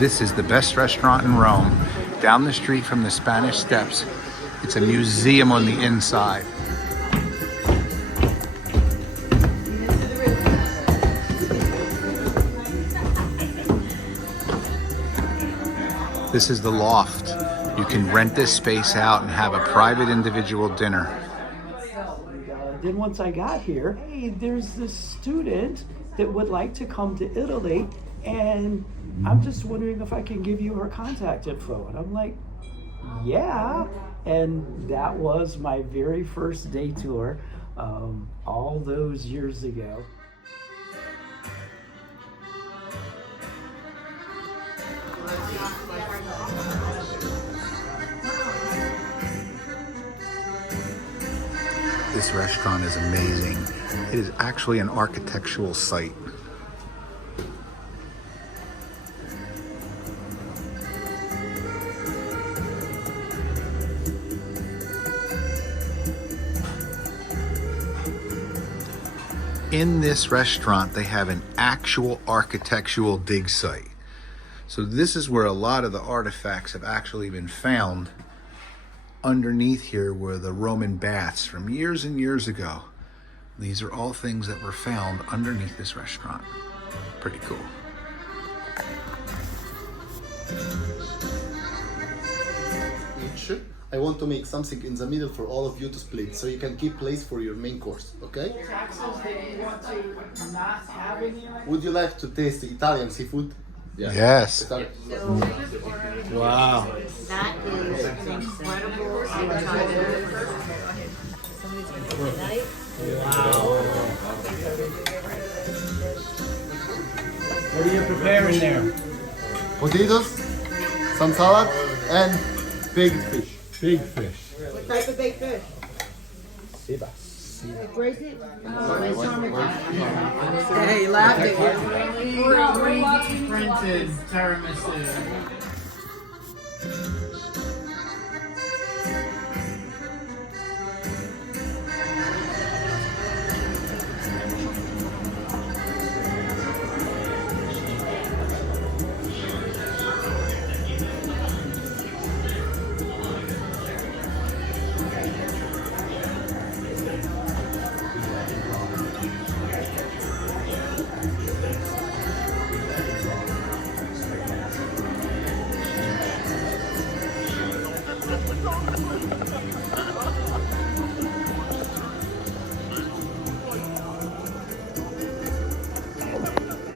This is the best restaurant in Rome, down the street from the Spanish Steps. It's a museum on the inside. This is the loft. You can rent this space out and have a private individual dinner. Then once I got here, hey, there's this student that would like to come to Italy, and I'm just wondering if I can give you her contact info. And I'm like, yeah. And that was my very first day tour all those years ago. This restaurant is amazing. It is actually an architectural site. In this restaurant, they have an actual architectural dig site. So this is where a lot of the artifacts have actually been found. Underneath here were the Roman baths from years and years ago. These are all things that were found underneath this restaurant. Pretty cool. I want to make something in the middle for all of you to split, so you can keep place for your main course, okay? Taxes that you want to not have in here? Would you like to taste the Italian seafood? Yeah. Yes. Wow. That is an incredible appetizer. Wow. What are you preparing there? Potatoes, some salad, and baked fish. Big fish. What type of baked fish? Break it? Hey, he laughed at you. Printed tiramisu.